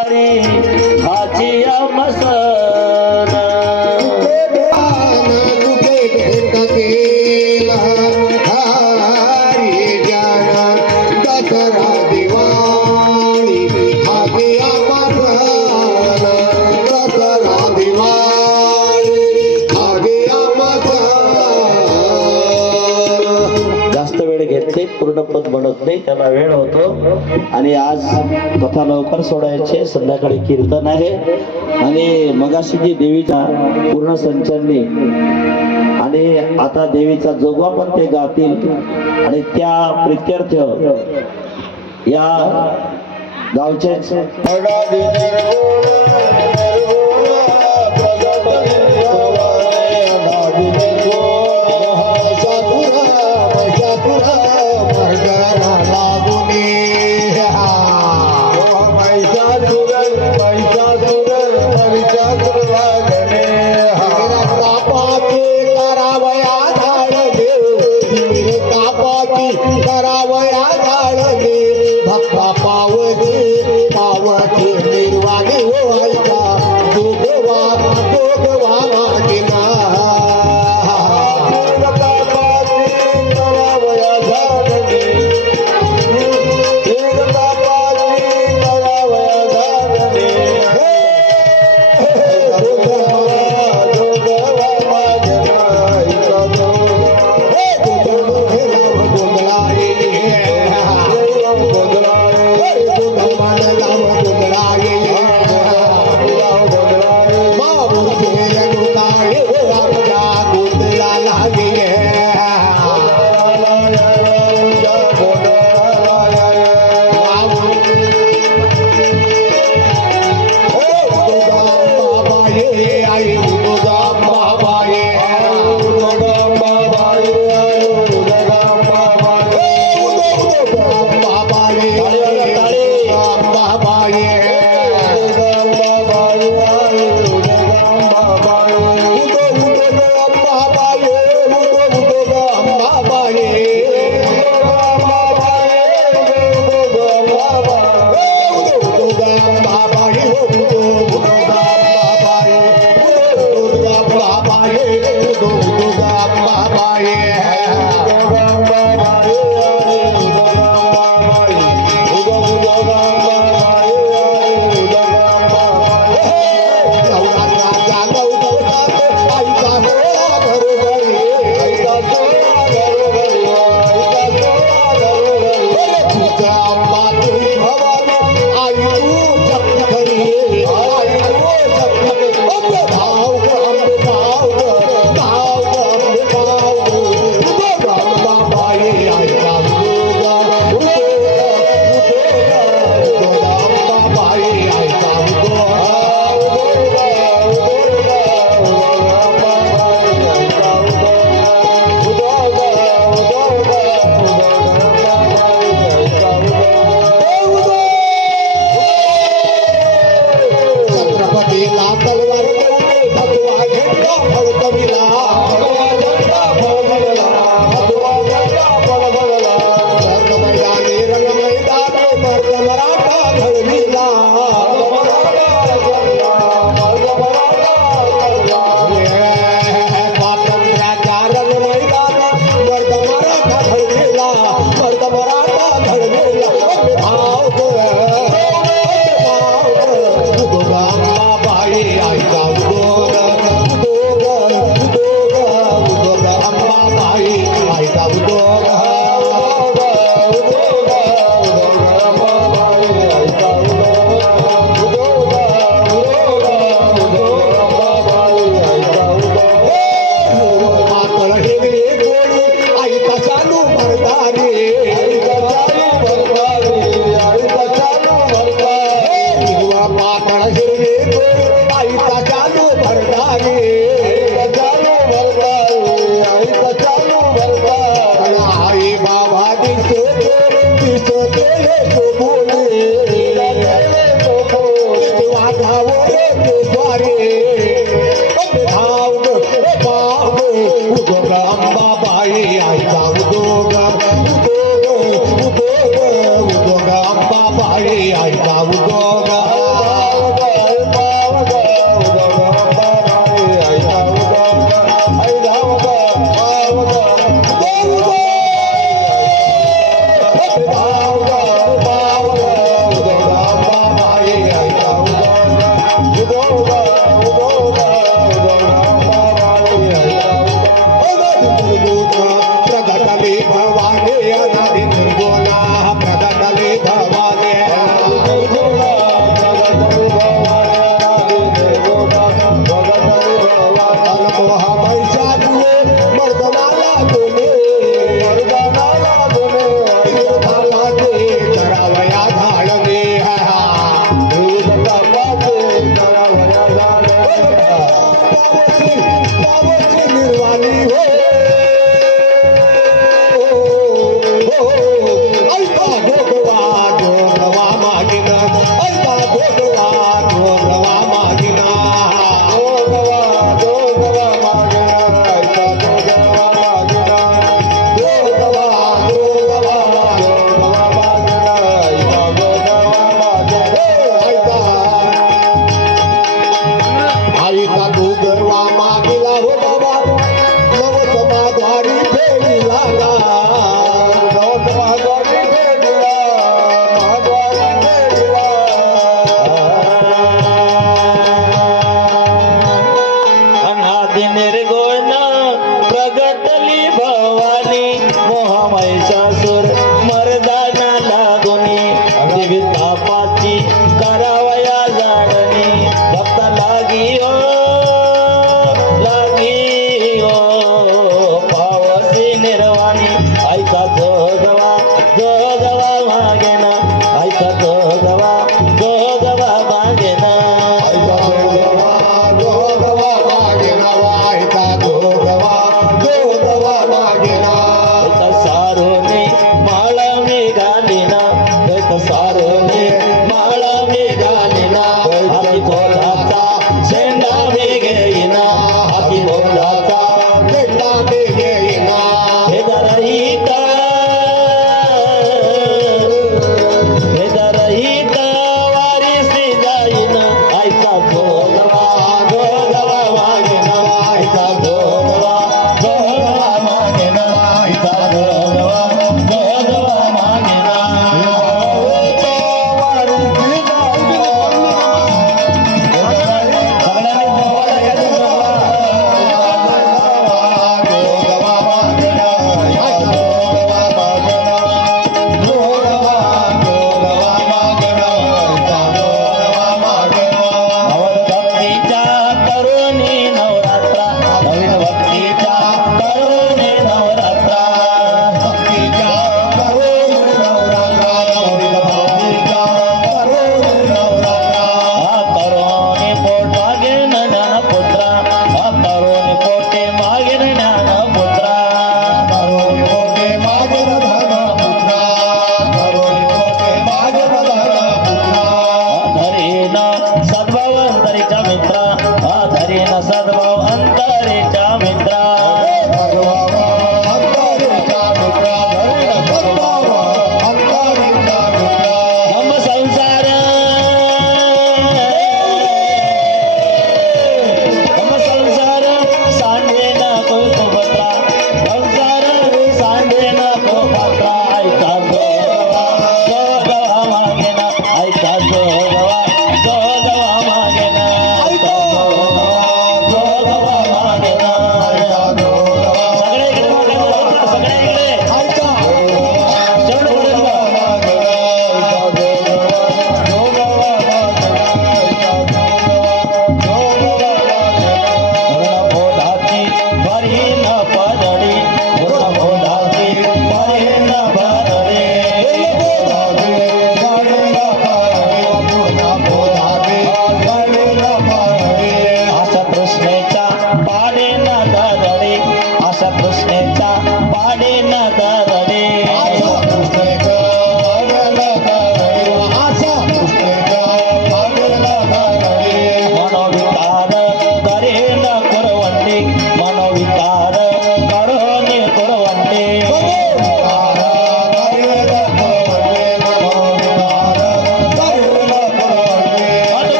Haji Amasa पूर्ण पद बनत नाही त्याला वेळ होतो. आणि आज कथा लवकर सोडायचे संध्याकाळी कीर्तन आहे. आणि मगाशी जी देवीच्या पूर्ण संचांनी आणि आता देवीचा जोगवा पण ते गातील आणि त्या प्रित्यर्थ या गावच्या Oh, महामाईचा सुर